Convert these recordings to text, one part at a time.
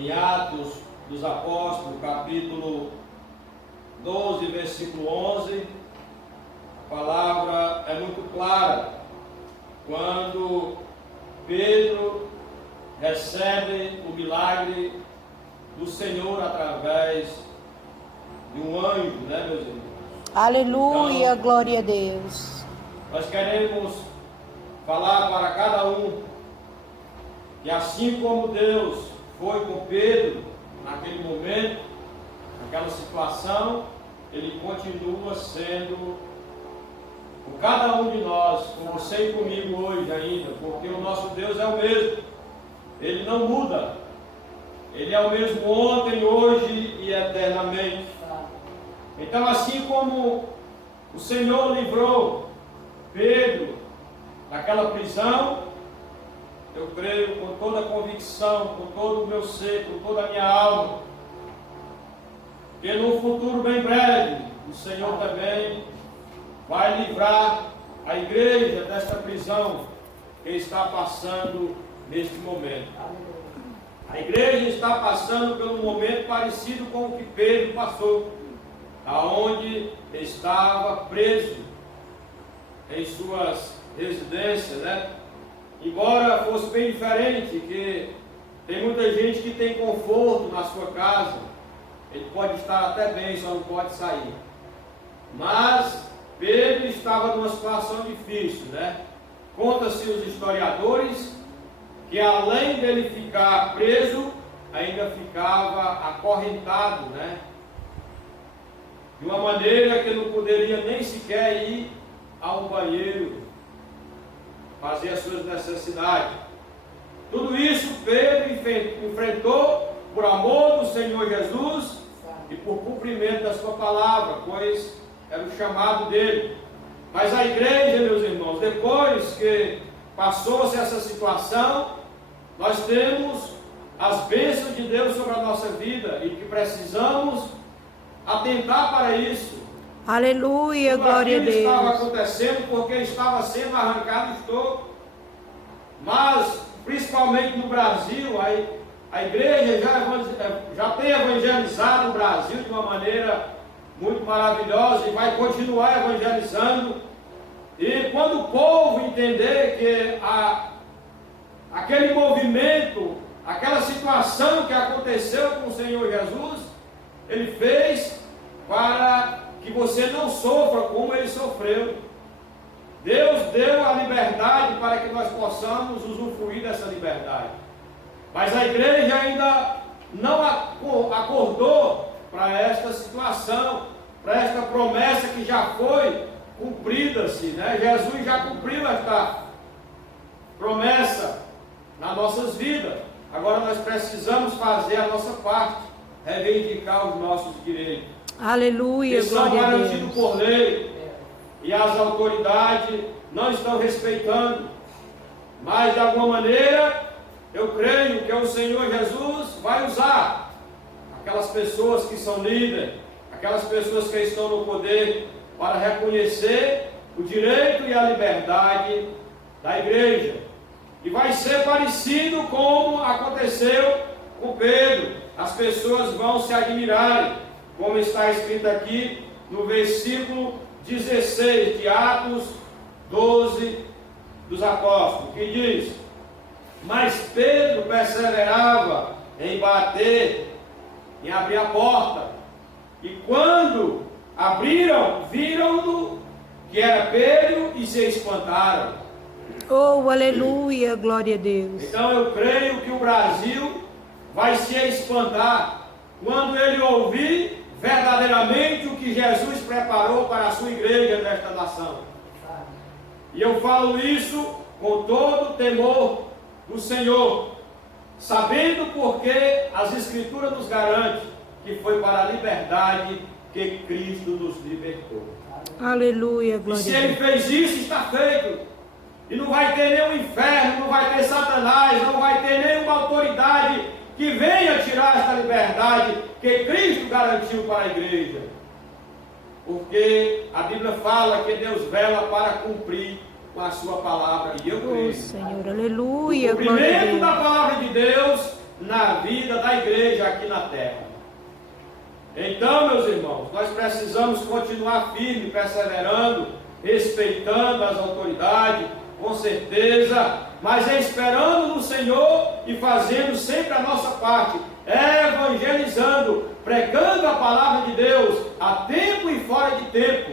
em Atos dos Apóstolos, capítulo 12, versículo 11, a palavra é muito clara. Quando Pedro recebe o milagre do Senhor através de um anjo, né, meus irmãos? Aleluia, Então, glória a Deus. nós queremos falar para cada um que assim como Deus foi com Pedro naquele momento, naquela situação, Ele continua sendo com cada um de nós, com você e comigo hoje ainda, porque o nosso Deus é o mesmo, Ele não muda, Ele é o mesmo ontem, hoje e eternamente. Então, assim como o Senhor livrou Pedro daquela prisão, eu creio com toda a convicção, com todo o meu ser, com toda a minha alma, que no futuro bem breve, o Senhor também vai livrar a igreja desta prisão que está passando neste momento. A igreja está passando por um momento parecido com o que Pedro passou, aonde estava preso em suas residências, né? Embora fosse bem diferente, que tem muita gente que tem conforto na sua casa, ele pode estar até bem, só não pode sair. Mas Pedro estava numa situação difícil, né? Conta-se os historiadores que além dele ficar preso, ainda ficava acorrentado, né? De uma maneira que não poderia nem sequer ir ao banheiro, fazer as suas necessidades. Tudo isso Pedro enfrentou por amor do Senhor Jesus e por cumprimento da sua palavra, pois era o chamado dele. Mas a igreja, meus irmãos, depois que passou-se essa situação, nós temos as bênçãos de Deus sobre a nossa vida e que precisamos atentar para isso. Aleluia, glória a Deus. Estava acontecendo porque estava sendo arrancado o estouro. Mas, principalmente no Brasil, a igreja já tem evangelizado o Brasil de uma maneira muito maravilhosa e vai continuar evangelizando. E quando o povo entender que aquele movimento, aquela situação que aconteceu com o Senhor Jesus, Ele fez para que você não sofra como Ele sofreu. Deus deu a liberdade para que nós possamos usufruir dessa liberdade. Mas a igreja ainda não acordou para esta situação, para esta promessa que já foi cumprida-se, né? Jesus já cumpriu esta promessa nas nossas vidas. Agora nós precisamos fazer a nossa parte, reivindicar os nossos direitos. Aleluia, Que são glória a garantidos Deus. por lei e as autoridades não estão respeitando. Mas de alguma maneira eu creio que o Senhor Jesus vai usar aquelas pessoas que são líderes, aquelas pessoas que estão no poder, para reconhecer o direito e a liberdade da igreja. E vai ser parecido como aconteceu com Pedro. As pessoas vão se admirarem, como está escrito aqui no versículo 16 de Atos 12 dos Apóstolos, que diz: mas Pedro perseverava em bater, em abrir a porta, e quando abriram, viram-no que era Pedro e se espantaram. Oh, aleluia, glória a Deus. Então eu creio que o Brasil vai se espantar quando ele ouvir verdadeiramente o que Jesus preparou para a sua igreja desta nação. E eu falo isso com todo o temor do Senhor, sabendo porque as Escrituras nos garantem que foi para a liberdade que Cristo nos libertou. Aleluia, E glória se a Ele Deus. fez isso, está feito. E não vai ter nenhum inferno, não vai ter Satanás, não vai ter nenhuma autoridade que venha tirar esta liberdade que Cristo garantiu para a igreja. Porque a Bíblia fala que Deus vela para cumprir com a sua palavra. E eu creio. Oh, Senhor, aleluia, O glória a cumprimento Deus. da palavra de Deus na vida da igreja aqui na terra. Então, meus irmãos, nós precisamos continuar firme, perseverando, respeitando as autoridades, com certeza, mas esperando no Senhor e fazendo sempre a nossa parte, evangelizando, pregando a palavra de Deus, a tempo e fora de tempo.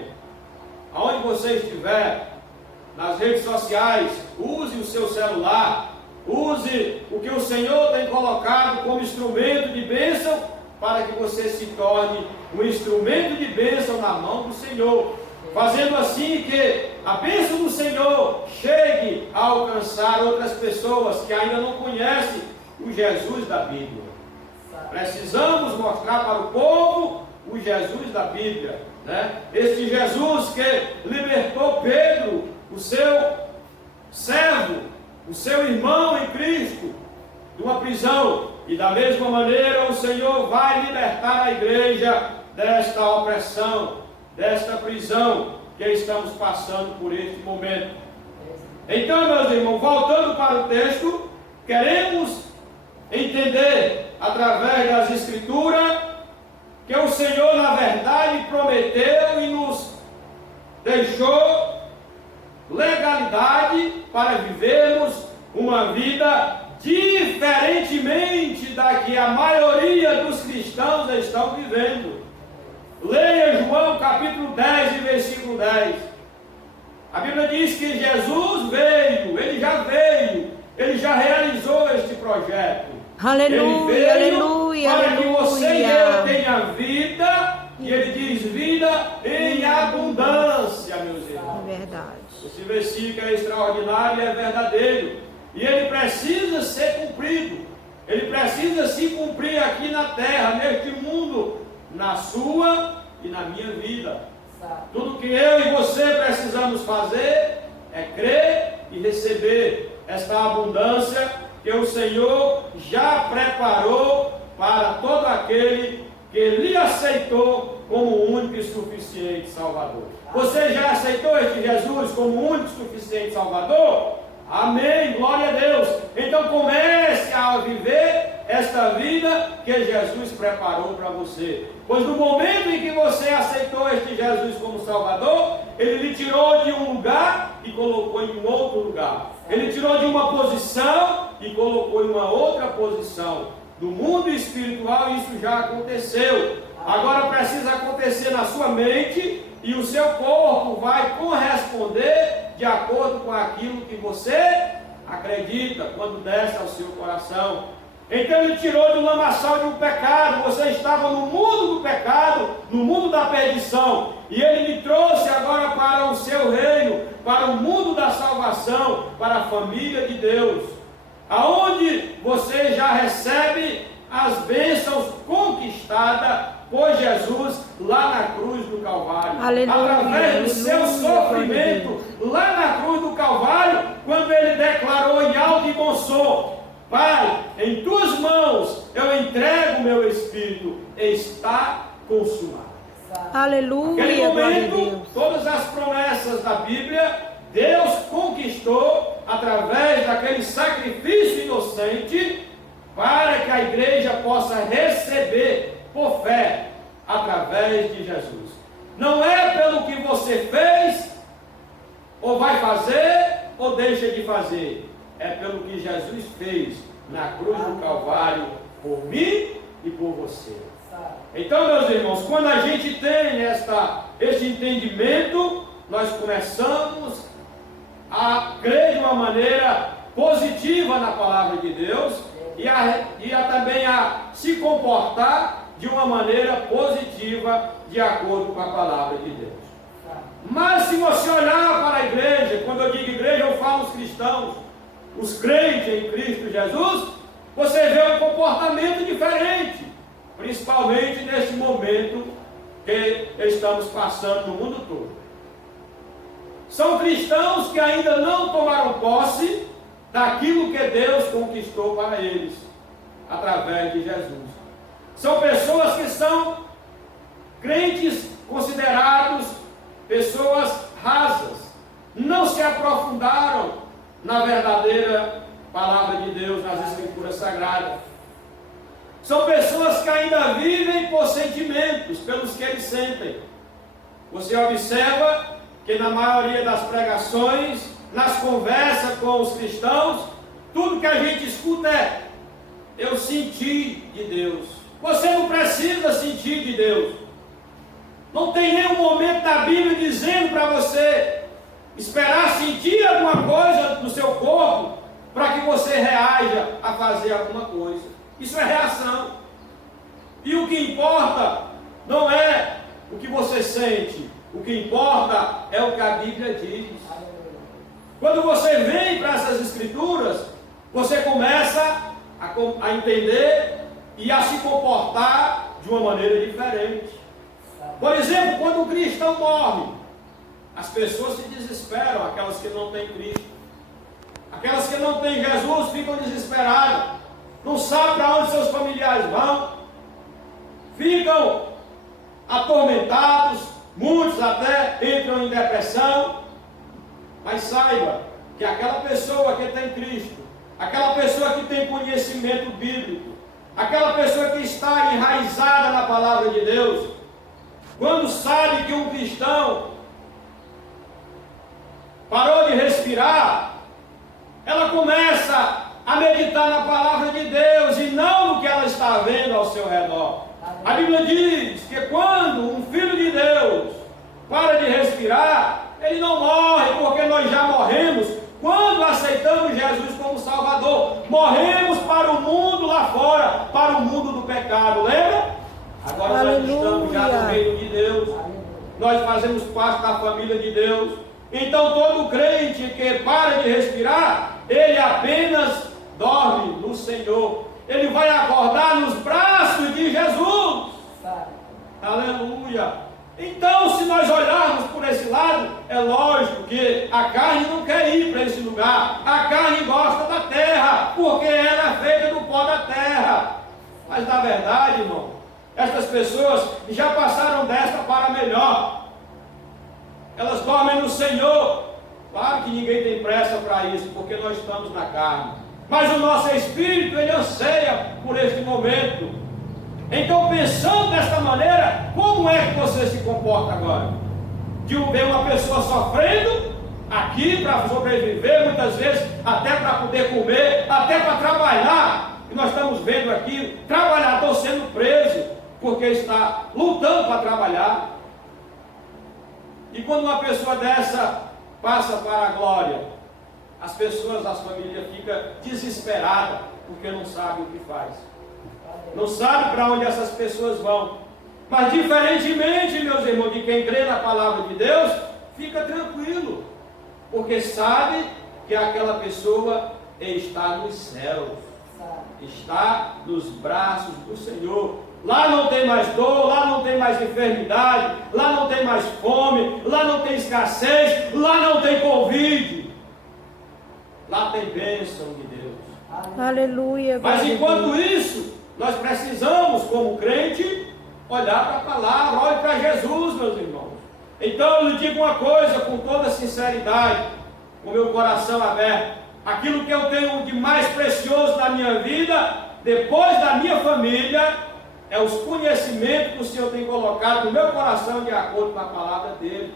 Aonde você estiver, nas redes sociais, use o seu celular, use o que o Senhor tem colocado como instrumento de bênção, para que você se torne um instrumento de bênção na mão do Senhor, fazendo assim que a bênção do Senhor chegue a alcançar outras pessoas que ainda não conhecem o Jesus da Bíblia. Precisamos mostrar para o povo o Jesus da Bíblia, né? Este Jesus que libertou Pedro, o seu servo, o seu irmão em Cristo, de uma prisão. E da mesma maneira o Senhor vai libertar a igreja desta opressão, desta prisão que estamos passando por este momento. Então, meus irmãos, voltando para o texto, queremos entender através das Escrituras que o Senhor, na verdade, prometeu e nos deixou legalidade para vivermos uma vida diferentemente da que a maioria dos cristãos estão vivendo. Leia João capítulo 10 e versículo 10. A Bíblia diz que Jesus veio, ele já realizou este projeto. Aleluia, ele veio aleluia, para aleluia. que você e eu tenha vida, e ele diz vida em abundância, meus irmãos. É verdade. Esse versículo é extraordinário e é verdadeiro. E ele precisa ser cumprido. Ele precisa se cumprir aqui na terra, neste mundo, na sua e na minha vida. Tudo que eu e você precisamos fazer é crer e receber esta abundância que o Senhor já preparou para todo aquele que lhe aceitou como o único e suficiente Salvador. Você já aceitou este Jesus como o único e suficiente Salvador? Amém, glória a Deus. Então comece a viver esta vida que Jesus preparou para você. Pois no momento em que você aceitou este Jesus como Salvador, ele lhe tirou de um lugar e colocou em um outro lugar. Ele tirou de uma posição e colocou em uma outra posição. No mundo espiritual isso já aconteceu. Agora precisa acontecer na sua mente e o seu corpo vai corresponder de acordo com aquilo que você acredita quando desce ao seu coração. Então ele tirou do lamaçal de um pecado. Você estava no mundo do pecado, no mundo da perdição, e ele lhe trouxe agora para o seu reino, para o mundo da salvação, para a família de Deus, aonde você já recebe as bênçãos conquistadas por Jesus lá na cruz do Calvário. Aleluia, através do seu sofrimento lá na cruz do Calvário, quando ele declarou em alto e bom som: Pai, em tuas mãos eu entrego o meu espírito, está consumado. Aleluia, Naquele glória a momento, Deus. todas as promessas da Bíblia, Deus conquistou através daquele sacrifício inocente, para que a igreja possa receber por fé, através de Jesus. Não é pelo que você fez, ou vai fazer, ou deixa de fazer. É pelo que Jesus fez na cruz do Calvário, por mim e por você. Então, meus irmãos, quando a gente tem este entendimento, nós começamos a crer de uma maneira positiva na palavra de Deus e também a se comportar de uma maneira positiva, de acordo com a palavra de Deus. Mas se você olhar para a igreja, quando eu digo igreja, eu falo os cristãos, os crentes em Cristo Jesus, você vê um comportamento diferente, principalmente neste momento que estamos passando no mundo todo. São cristãos que ainda não tomaram posse daquilo que Deus conquistou para eles, através de Jesus. São pessoas que são crentes considerados pessoas rasas, não se aprofundaram na verdadeira palavra de Deus, nas Escrituras Sagradas. São pessoas que ainda vivem por sentimentos, pelos que eles sentem. Você observa que na maioria das pregações, nas conversas com os cristãos, tudo que a gente escuta é: eu senti de Deus. Você não precisa sentir de Deus. Não tem nenhum momento da Bíblia dizendo para você esperar sentir alguma coisa no seu corpo para que você reaja a fazer alguma coisa. Isso é reação. E o que importa não é o que você sente. O que importa é o que a Bíblia diz. Quando você vem para essas escrituras, você começa a entender e a se comportar de uma maneira diferente. Por exemplo, quando um cristão morre, as pessoas se desesperam, aquelas que não têm Cristo. Aquelas que não têm Jesus ficam desesperadas. Não sabem para onde seus familiares vão. Ficam atormentados. Muitos até entram em depressão. Mas saiba que aquela pessoa que tem Cristo, aquela pessoa que tem conhecimento bíblico, aquela pessoa que está enraizada na palavra de Deus, quando sabe que um cristão parou de respirar, ela começa a meditar na palavra de Deus e não no que ela está vendo ao seu redor. A Bíblia diz que quando um filho de Deus para de respirar, ele não morre, porque nós já morremos quando aceitamos Jesus como Salvador. Morremos para o mundo lá fora, para o mundo do pecado, lembra? Agora nós estamos já no reino de Deus. Nós fazemos parte da família de Deus. Então todo crente que para de respirar, ele apenas dorme no Senhor. Ele vai acordar nos braços de Jesus. Aleluia. Então, se nós olharmos por esse lado, é lógico que a carne não quer ir para esse lugar. A carne gosta da terra, porque ela é feita do pó da terra. Mas na verdade, irmão, estas pessoas já passaram desta para melhor. Elas dormem no Senhor. Claro que ninguém tem pressa para isso, porque nós estamos na carne. Mas o nosso espírito, ele anseia por este momento. Então, pensando desta maneira, como é que você se comporta agora? De ver uma pessoa sofrendo aqui para sobreviver, muitas vezes até para poder comer, até para trabalhar. E nós estamos vendo aqui trabalhador sendo preso porque está lutando para trabalhar. E quando uma pessoa dessa passa para a glória, as pessoas, as famílias ficam desesperadas porque não sabem o que faz. Não sabe para onde essas pessoas vão. Mas diferentemente, meus irmãos, de quem crê na palavra de Deus, fica tranquilo, porque sabe que aquela pessoa está nos céus, está nos braços do Senhor. Lá não tem mais dor, lá não tem mais enfermidade, lá não tem mais fome, lá não tem escassez, lá não tem Covid. Lá tem bênção de Deus. Aleluia. Mas enquanto isso, nós precisamos, como crente, olhar para a palavra, olhe para Jesus, meus irmãos. Então eu lhe digo uma coisa com toda sinceridade, com meu coração aberto: aquilo que eu tenho de mais precioso na minha vida, depois da minha família, é os conhecimentos que o Senhor tem colocado no meu coração de acordo com a palavra dele.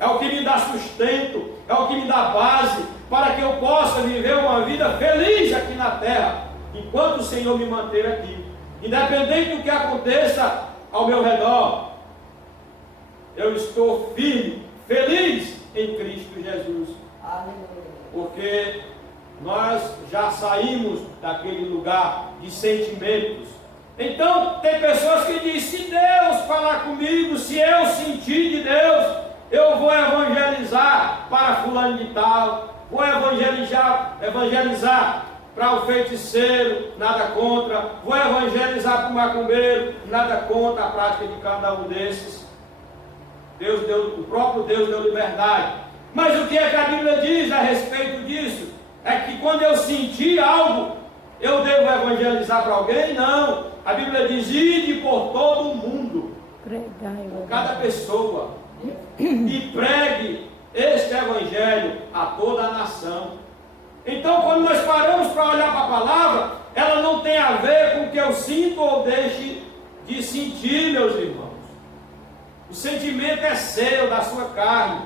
É o que me dá sustento, é o que me dá base para que eu possa viver uma vida feliz aqui na terra, enquanto o Senhor me manter aqui. Independente do que aconteça ao meu redor, eu estou firme, feliz em Cristo Jesus. Porque nós já saímos daquele lugar de sentimentos. Então, tem pessoas que dizem: se Deus falar comigo, se eu sentir de Deus, eu vou evangelizar para fulano de tal, vou evangelizar para o feiticeiro, nada contra, vou evangelizar para o macumbeiro, nada contra a prática de cada um desses. O próprio Deus deu liberdade. Mas o que é que a Bíblia diz a respeito disso? É que quando eu sentir algo, eu devo evangelizar para alguém? Não. A Bíblia diz: ide por todo o mundo, por cada pessoa, e pregue este evangelho a toda a nação. Então, quando nós paramos para olhar para a palavra, ela não tem a ver com o que eu sinto ou deixe de sentir, meus irmãos. O sentimento é seu, da sua carne,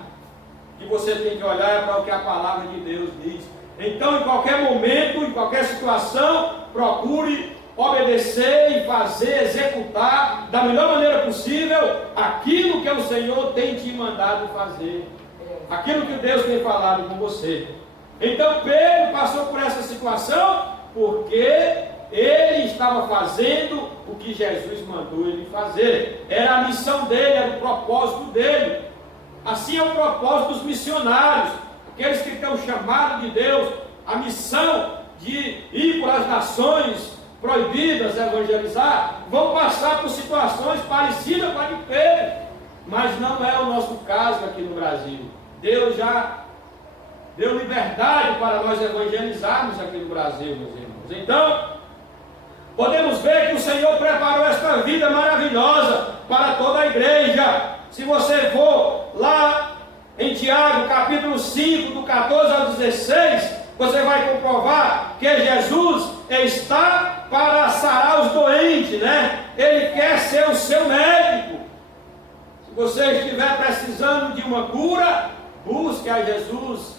que você tem que olhar para o que a palavra de Deus diz. Então, em qualquer momento, em qualquer situação, procure obedecer e fazer, executar da melhor maneira possível aquilo que o Senhor tem te mandado fazer, aquilo que Deus tem falado com você. Então Pedro passou por essa situação porque ele estava fazendo o que Jesus mandou ele fazer. Era a missão dele, era o propósito dele. Assim é o propósito dos missionários, aqueles que estão chamados de Deus, a missão de ir para as nações proibidas, evangelizar, vão passar por situações parecidas com a de Pedro, mas não é o nosso caso aqui no Brasil. Deus já deu liberdade para nós evangelizarmos aqui no Brasil, meus irmãos. Então, podemos ver que o Senhor preparou esta vida maravilhosa para toda a igreja. Se você for lá em Tiago, capítulo 5, do 14 ao 16, você vai comprovar que Jesus está para sarar os doentes, né? Ele quer ser o seu médico. Se você estiver precisando de uma cura, busque a Jesus,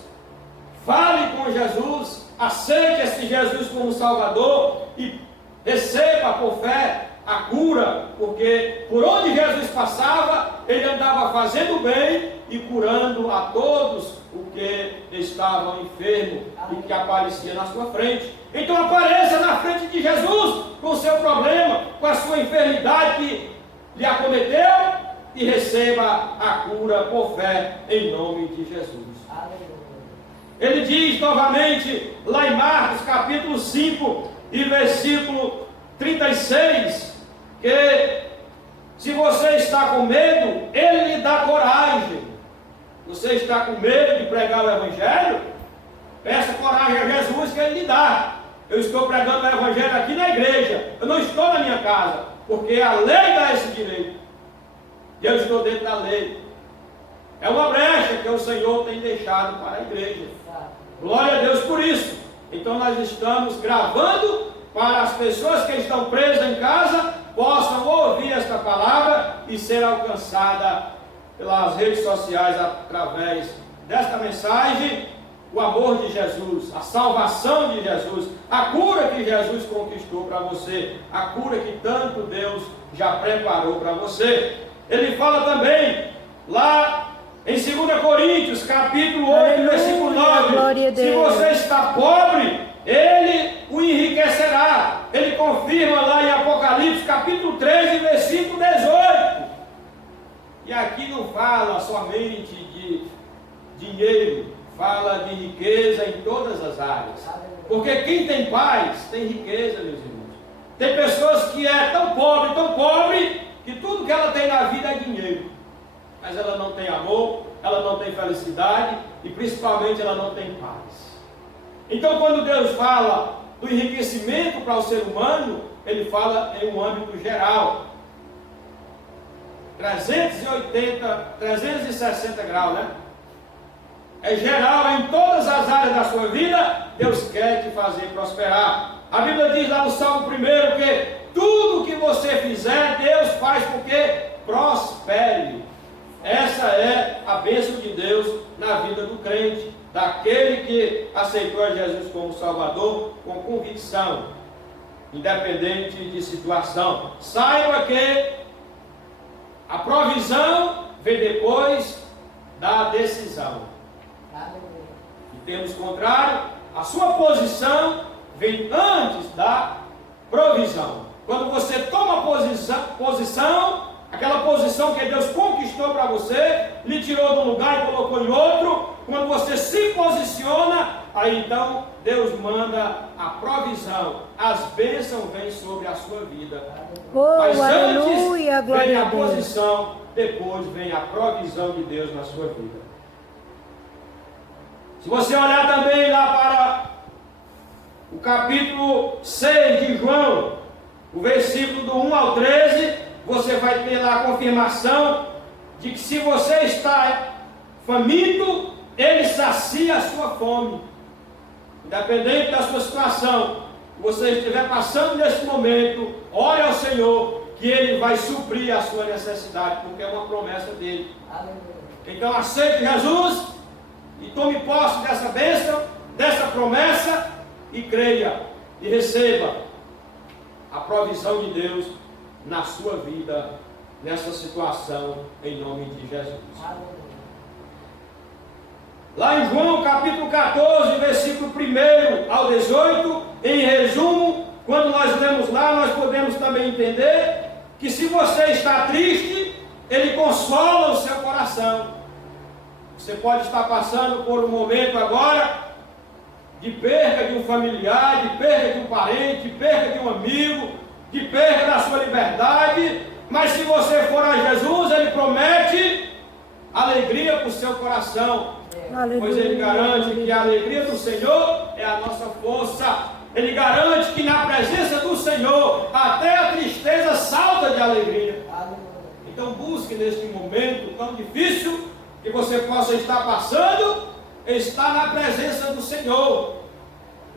fale com Jesus, aceite esse Jesus como Salvador e receba por fé a cura, porque por onde Jesus passava, ele andava fazendo bem e curando a todos os que estavam enfermos e que aparecia na sua frente. Então apareça na frente de Jesus com o seu problema, com a sua enfermidade que lhe acometeu e receba a cura por fé em nome de Jesus. Ele diz novamente lá em Marcos capítulo 5 e versículo 36, que se você está com medo, ele lhe dá coragem. Você está com medo de pregar o Evangelho? Peça coragem a Jesus que ele lhe dá. Eu estou pregando o Evangelho aqui na igreja, eu não estou na minha casa, porque a lei dá esse direito, e eu estou dentro da lei. É uma brecha que o Senhor tem deixado para a igreja. Glória a Deus por isso. Então nós estamos gravando para as pessoas que estão presas em casa possam ouvir esta palavra e ser alcançada pelas redes sociais através desta mensagem. O amor de Jesus, a salvação de Jesus, a cura que Jesus conquistou para você, a cura que tanto Deus já preparou para você. Ele fala também lá em 2 Coríntios, capítulo 8, versículo 9, se você está pobre, ele o enriquecerá. Ele confirma lá em Apocalipse, capítulo 13, versículo 18. E aqui não fala somente de dinheiro, fala de riqueza em todas as áreas. Porque quem tem paz, tem riqueza, meus irmãos. Tem pessoas que é tão pobre, que tudo que ela tem na vida é dinheiro. Mas ela não tem amor, ela não tem felicidade e principalmente ela não tem paz. Então quando Deus fala do enriquecimento para o ser humano, ele fala em um âmbito geral. 360 graus, né? É geral em todas as áreas da sua vida, Deus quer te fazer prosperar. A Bíblia diz lá no Salmo 1 que tudo que você fizer, Deus faz porque prospere. Essa é a bênção de Deus na vida do crente, daquele que aceitou a Jesus como Salvador com convicção, independente de situação. Saiba que a provisão vem depois da decisão. Em termos contrários, a sua posição vem antes da provisão. Quando você toma posição, aquela posição que Deus conquistou para você, lhe tirou de um lugar e colocou em outro, quando você se posiciona, aí então Deus manda a provisão, as bênçãos vêm sobre a sua vida. Mas antes vem a posição, depois vem a provisão de Deus na sua vida. Se você olhar também lá para o capítulo 6 de João, o versículo do 1 ao 13, você vai ter lá a confirmação de que se você está faminto, ele sacia a sua fome, independente da sua situação. que você estiver passando nesse momento, ore ao Senhor, que Ele vai suprir a sua necessidade, porque é uma promessa dEle. Então aceite Jesus e tome posse dessa bênção, dessa promessa, e creia e receba a provisão de Deus na sua vida, nessa situação, em nome de Jesus. Lá em João capítulo 14, versículo 1 ao 18, em resumo, quando nós lemos lá, nós podemos também entender que se você está triste, Ele consola o seu coração. Você pode estar passando por um momento agora de perda de um familiar, de perda de um parente, de perda de um amigo, de perda da sua liberdade, mas se você for a Jesus, Ele promete alegria para o seu coração, pois Ele garante que a alegria do Senhor é a nossa força. Ele garante que na presença do Senhor até a tristeza salta de alegria. Então busque neste momento tão difícil que você possa estar passando, está na presença do Senhor.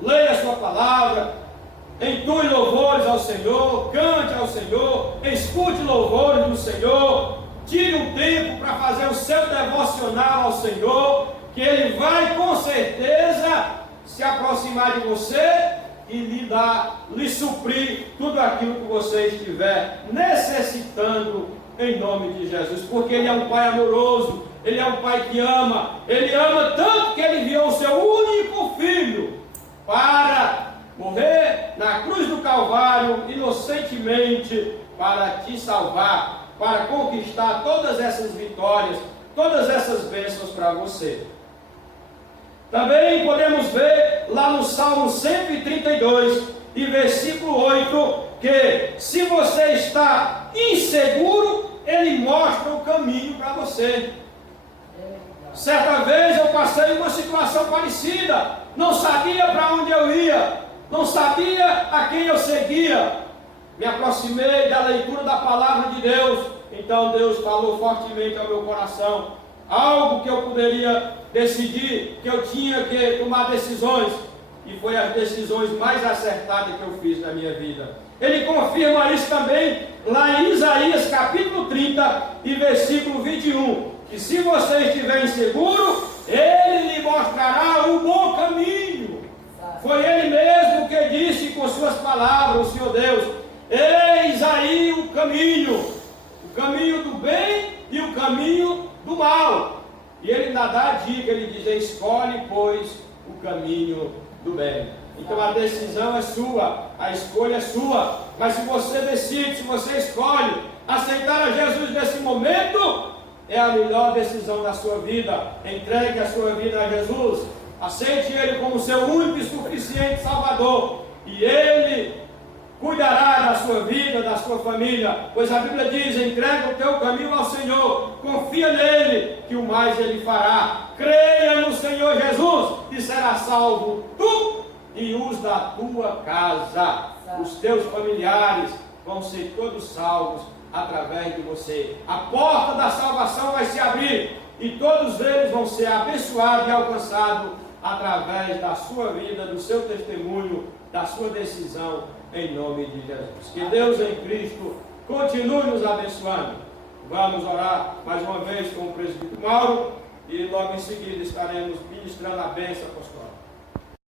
Leia a sua palavra, entue louvores ao Senhor, cante ao Senhor, escute louvores do Senhor, tire um tempo para fazer o seu devocional ao Senhor, que Ele vai com certeza se aproximar de você e lhe suprir tudo aquilo que você estiver necessitando, em nome de Jesus, porque Ele é um Pai amoroso, Ele é um Pai que ama, Ele ama tanto que Ele enviou o seu único Filho para morrer na cruz do Calvário, inocentemente, para te salvar, para conquistar todas essas vitórias, todas essas bênçãos para você. Também podemos ver lá no Salmo 132 e versículo 8, que se você está inseguro, Ele mostra o caminho para você. Certa vez eu passei uma situação parecida, não sabia para onde eu ia, não sabia a quem eu seguia. Me aproximei da leitura da palavra de Deus, então Deus falou fortemente ao meu coração, algo que eu poderia decidir, que eu tinha que tomar decisões, e foi as decisões mais acertadas que eu fiz na minha vida. Ele confirma isso também lá em Isaías capítulo 30 e versículo 21, que se você estiver inseguro, Ele lhe mostrará o bom caminho. Foi Ele mesmo que disse com suas palavras, o Senhor Deus, eis aí o caminho do bem e o caminho do mal. E Ele ainda dá a dica, Ele diz, escolhe, pois, o caminho do bem. Então a decisão é sua, a escolha é sua, mas se você decide, se você escolhe aceitar a Jesus nesse momento, é a melhor decisão da sua vida. Entregue a sua vida a Jesus, aceite Ele como seu único e suficiente Salvador, e Ele cuidará da sua vida, da sua família, pois a Bíblia diz, entrega o teu caminho ao Senhor, confia nele, que o mais Ele fará. Creia no Senhor Jesus e será salvo tu e os da tua casa. Os teus familiares vão ser todos salvos através de você. A porta da salvação vai se abrir e todos eles vão ser abençoados e alcançados através da sua vida, do seu testemunho, da sua decisão, em nome de Jesus. Que Deus em Cristo continue nos abençoando. Vamos orar mais uma vez com o presbítero Mauro e logo em seguida estaremos ministrando a bênção apostólica.